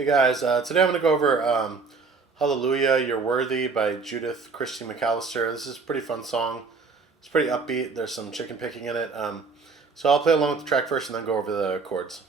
Hey guys, today I'm going to go over Hallelujah, You're Worthy by Judith Christie McAllister. This is a pretty fun song. It's pretty upbeat. There's some chicken picking in it. So I'll play along with the track first and then go over the chords.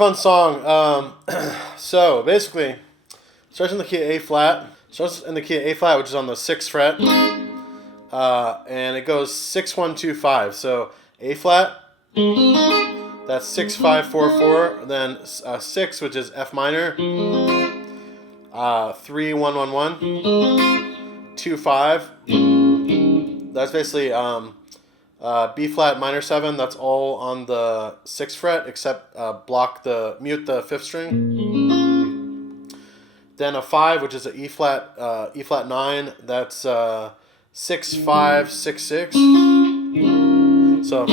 fun song. So basically, starts in the key of A flat. Starts in the key of A flat, which is on the 6th fret, and it goes 6 1 2 5. So A flat, that's 6 5 4 4. Then 6, which is F minor, 3 1 1 1, 2 5. That's basically B flat minor 7. That's all on the 6th fret except mute the 5th string. Then a 5, which is an E flat 9. That's 6 5 6 6. So,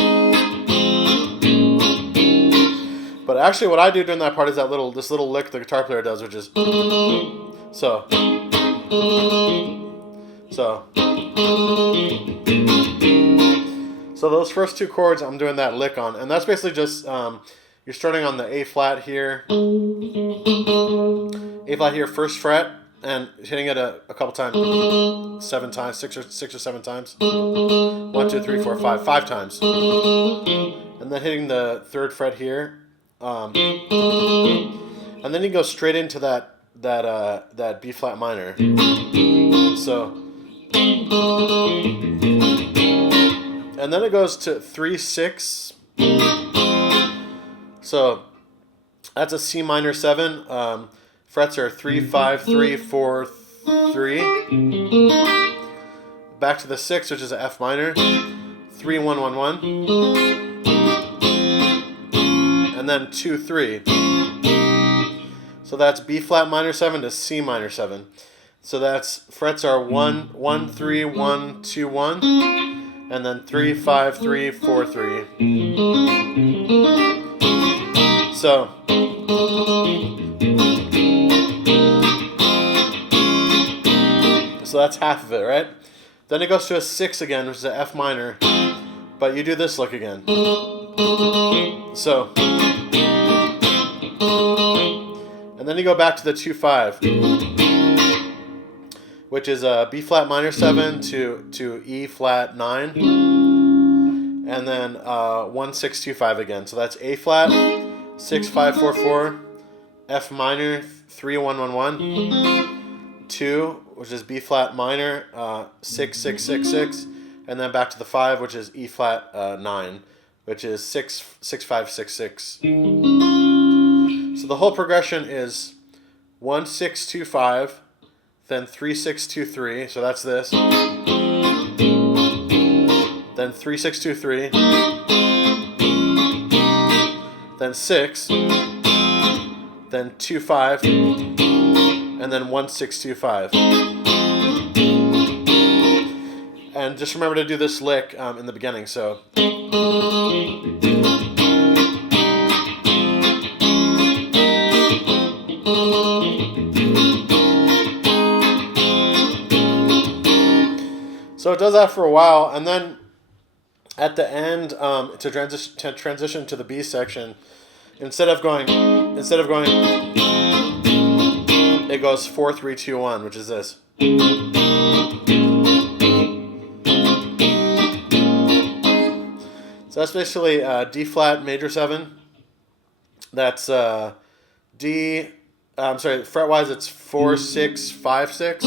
but actually, what I do during that part is this little lick the guitar player does, which is so. So those first 2 chords I'm doing that lick on, and that's basically just you're starting on the A flat here, first fret, and hitting it a couple times, 7 times, 6 or 7 times, 1 2 3 4 5 times, and then hitting the 3rd fret here, and then you go straight into that B flat minor. So. And then it goes to 3 6. So that's a C minor 7. Frets are 3 5 3 4 3. Back to the 6, which is a F minor, 3 1 1 1. And then 2 3. So that's B flat minor 7 to C minor 7. So that's frets are 1 1 3 1 2 1, and then 3 5 3 4 3. So that's half of it, right? Then it goes to a 6 again, which is an F minor, but you do this lick again. So, and then you go back to the 2 5. Which is a B flat minor 7 to E flat 9, and then 1 6 2 5 again. So that's A flat 6 5 4 4, F minor 3 1 1 1, 2, which is B flat minor 6 6 6 6, and then back to the 5, which is E flat 9, which is 6 6 5 6 6. So the whole progression is 1 6 2 5. Then 3 6 2 3, so that's this. Then 3 6 2 3. Then 6. Then 2 5. And then 1 6 2 5. And just remember to do this lick in the beginning. So. So it does that for a while, and then at the end, to transition to the B section, instead of going, it goes 4 3 2 1, which is this. So that's basically D flat major 7. That's D. I'm sorry, fretwise it's 4 6 5 6.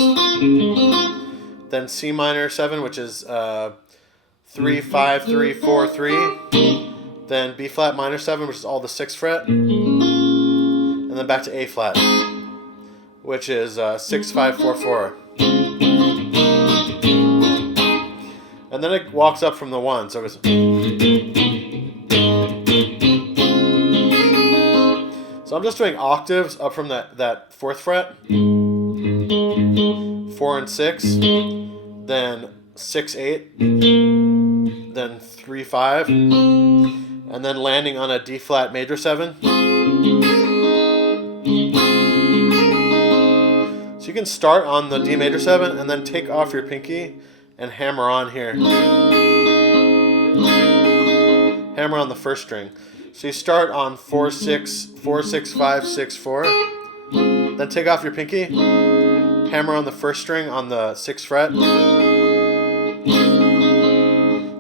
Then C minor 7, which is 3 5 3 4 3. Then B flat minor 7, which is all the 6th fret, and then back to A flat, which is 6 5 4 4. And then it walks up from the 1, so it's. So I'm just doing octaves up from that 4th fret, 4 and 6, then 6 8, then 3 5, and then landing on a D flat major 7. So you can start on the D major 7 and then take off your pinky and hammer on here. Hammer on the 1st string. So you start on 4 6 4 6 5 6 4, then take off your pinky, hammer on the 1st string on the 6th fret.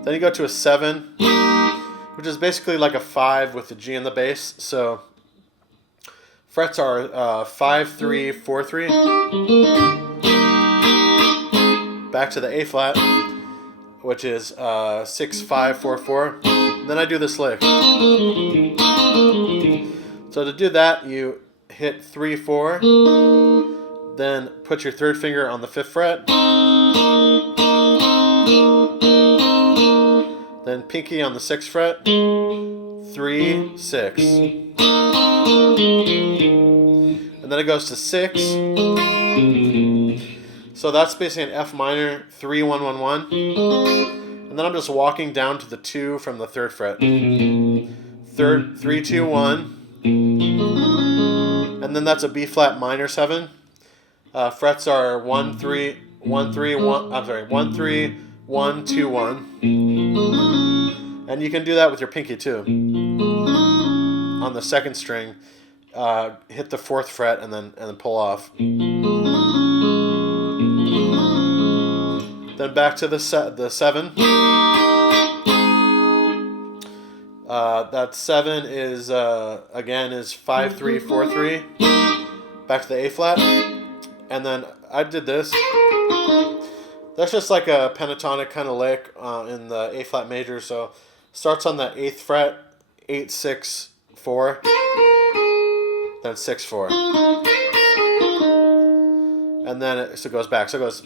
Then you go to a 7, which is basically like a 5 with the G in the bass. So frets are 5, 3, 4, 3. Back to the A flat, which is 6, 5, 4, 4. Then I do this lick. So to do that, you hit 3, 4, then put your third finger on the 5th fret, then pinky on the 6th fret, 3, 6. And then it goes to 6. So that's basically an F minor, 3, 1, 1, 1. And then I'm just walking down to the 2 from the 3rd fret. 3, 2, 1. And then that's a B flat minor 7. Frets are 1, 3, 1, 3, 1. I'm sorry, 1, 3, 1, 2, 1. And you can do that with your pinky too. On the 2nd string, hit the 4th fret and then pull off. Then back to the 7. That 7 is again is 5, 3, 4, 3. Back to the A flat, and then I did this. That's just like a pentatonic kind of lick in the A flat major. So starts on the 8th fret, 8, 6, 4, then 6, 4, and then it goes back. So it goes.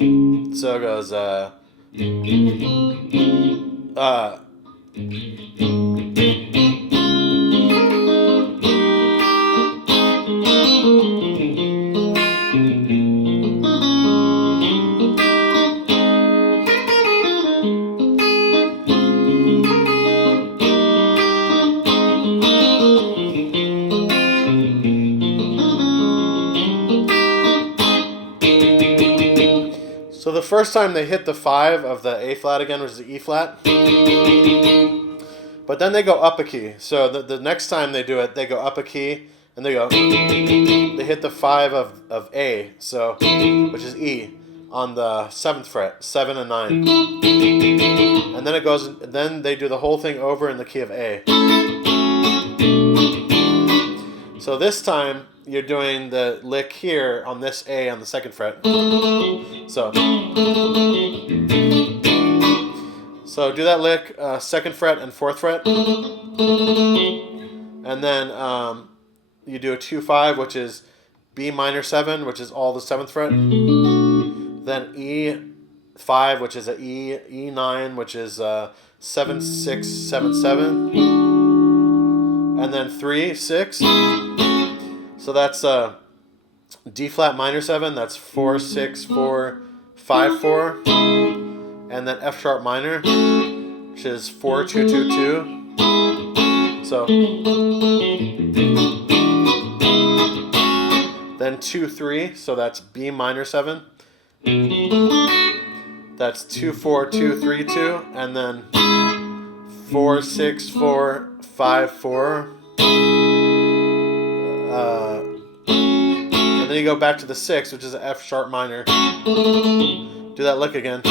So the first time they hit the 5 of the A flat again, which is the E flat. But then they go up a key. So the next time they do it, they go up a key and they hit the 5 of A, so which is E, on the 7th fret, 7 and 9. And then it goes. Then they do the whole thing over in the key of A. So this time you're doing the lick here on this A on the 2nd fret. So do that lick, 2nd fret and 4th fret, and then you do a 2, 5, which is B minor 7, which is all the 7th fret. Then E 5, which is a E 9, which is 7, 6, 7, 7, and then 3, 6. So that's D flat minor 7. That's 4, 6, 4, 5, 4. And then F sharp minor, which is 4, 2, 2, 2. So then 2, 3. So that's B minor 7. That's 2, 4, 2, 3, 2. And then 4, 6, 4, 5, 4. And then you go back to the 6, which is an F sharp minor. Do that lick again.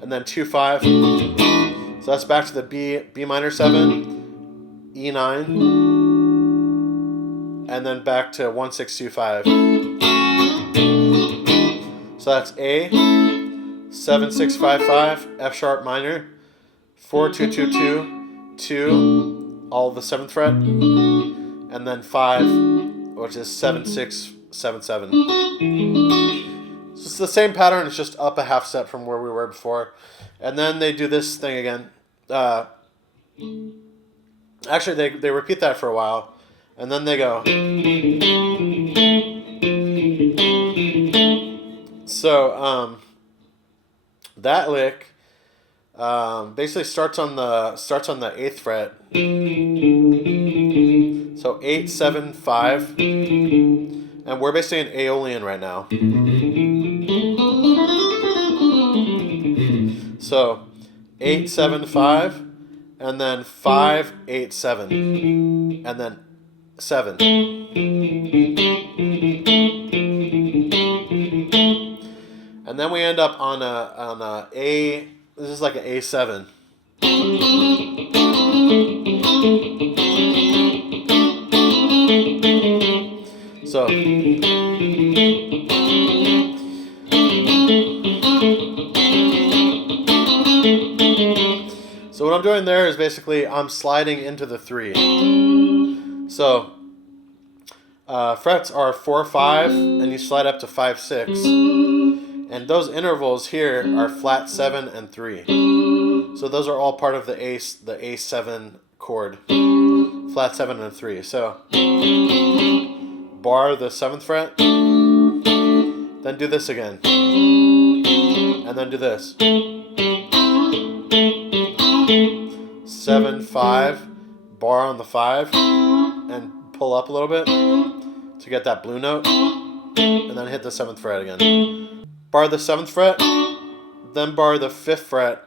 And then 2, 5. So that's back to the B minor 7, E 9. And then back to 1, 6, 2, 5. So that's A, 7, 6, 5, 5, F sharp minor, 4, 2, 2, 2, 2, all the 7th fret, and then 5, which is 7, 6, 7, 7. So it's the same pattern, it's just up a half step from where we were before. And then they do this thing again. Actually, they repeat that for a while, and then they go. So that lick basically starts on the 8th fret. So 8, 7, 5, and we're basically in Aeolian right now. So 8, 7, 5, and then 5, 8, 7, and then 7. And then we end up on a A. This is like an A7. So what I'm doing there is basically I'm sliding into the 3. So frets are 4, 5, and you slide up to 5, 6. And those intervals here are flat 7 and 3. So those are all part of the A7 chord. Flat 7 and 3. So bar the 7th fret, then do this again, and then do this. 7, 5, bar on the 5, and pull up a little bit to get that blue note, and then hit the 7th fret again. Bar the 7th fret, then bar the 5th fret,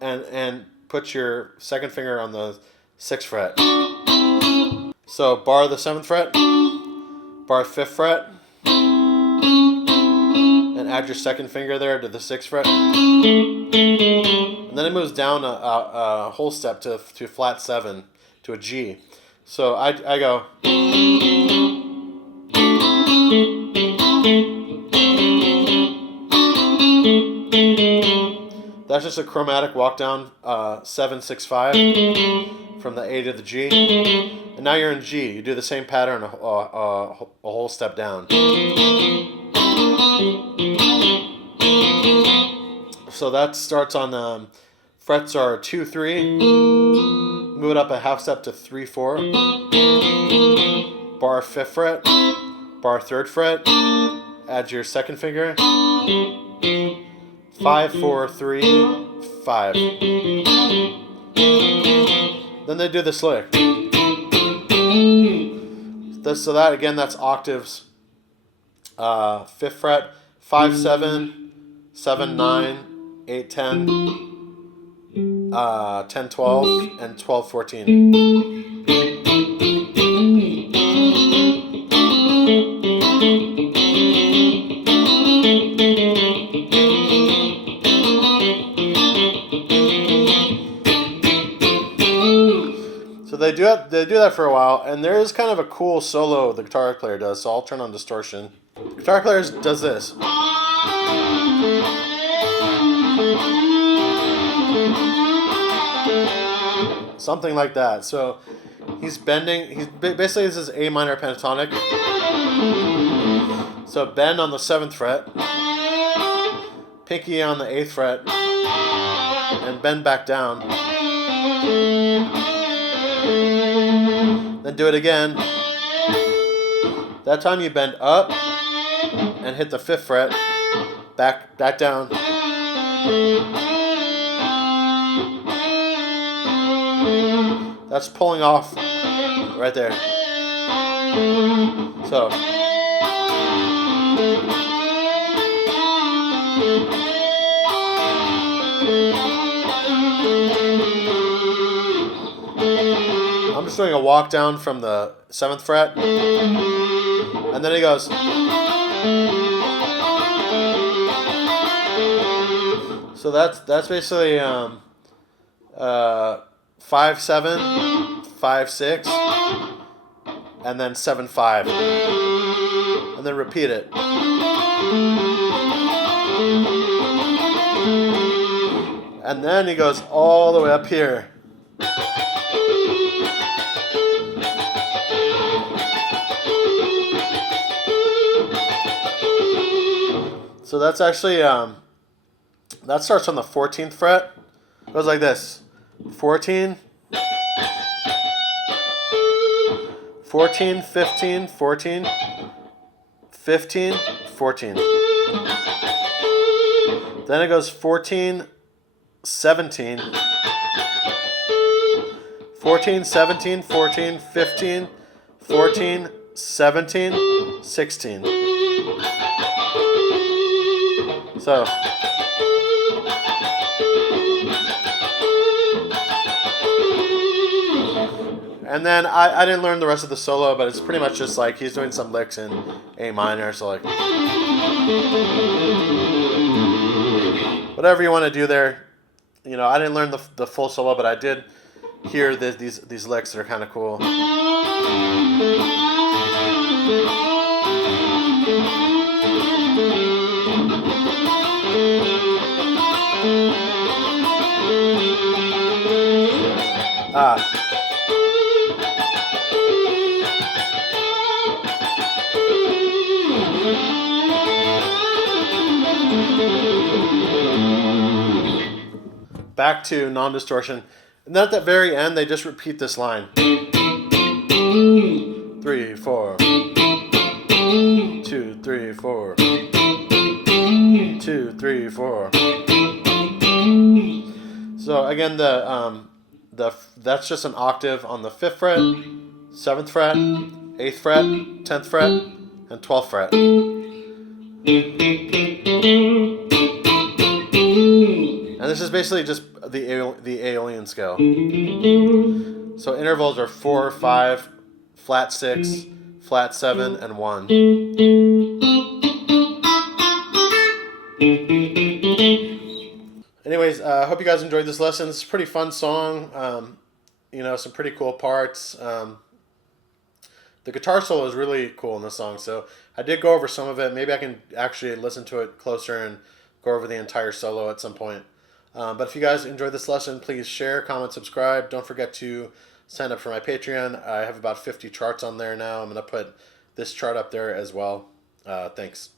and put your 2nd finger on the 6th fret. So bar the 7th fret, bar 5th fret, and add your 2nd finger there to the 6th fret. And then it moves down a whole step to flat 7, to a G. So I go. That's just a chromatic walk down 7, 6, 5 from the A to the G. And now you're in G. You do the same pattern a whole step down. So that starts on frets are 2, 3. Move it up a half step to 3, 4. Bar 5th fret. Bar 3rd fret. Add your 2nd finger. 5, 4, 3, 5. Then they do this lick. So that again, that's octaves. 5th fret, 5, 7, 7, 9, 8, 10, 10, 12, and 12, 14. So they do that for a while, and there is kind of a cool solo the guitar player does, so I'll turn on distortion. The guitar player does this. Something like that. So he's bending, basically this is A minor pentatonic. So bend on the 7th fret, pinky on the 8th fret, and bend back down. Then do it again. That time you bend up and hit the 5th fret, back down. That's pulling off right there. So I'm just doing a walk down from the 7th fret, and then he goes. So that's basically 5, 7, 5, 6, and then 7, 5, and then repeat it. And then he goes all the way up here. So that's actually, that starts on the 14th fret. It goes like this. 14, 14, 15, 14, 15, 14. Then it goes 14, 17, 14, 17, 14, 15, 14, 17, 16. So and then I didn't learn the rest of the solo, but it's pretty much just like he's doing some licks in A minor, so like whatever you want to do there. You know, I didn't learn the full solo, but I did hear these licks that are kind of cool. Ah. Back to non-distortion. And then at the very end, they just repeat this line. 3, 4. 2, 3, 4. 2, 3, 4. So again, that's just an octave on the 5th fret, 7th fret, 8th fret, 10th fret, and 12th fret. And this is basically just the Aeolian scale. So intervals are 4, 5, flat 6, flat 7, and 1. Anyways, I hope you guys enjoyed this lesson. It's a pretty fun song. Some pretty cool parts. The guitar solo is really cool in this song, so I did go over some of it. Maybe I can actually listen to it closer and go over the entire solo at some point. But if you guys enjoyed this lesson, please share, comment, subscribe. Don't forget to sign up for my Patreon. I have about 50 charts on there now. I'm going to put this chart up there as well. Thanks.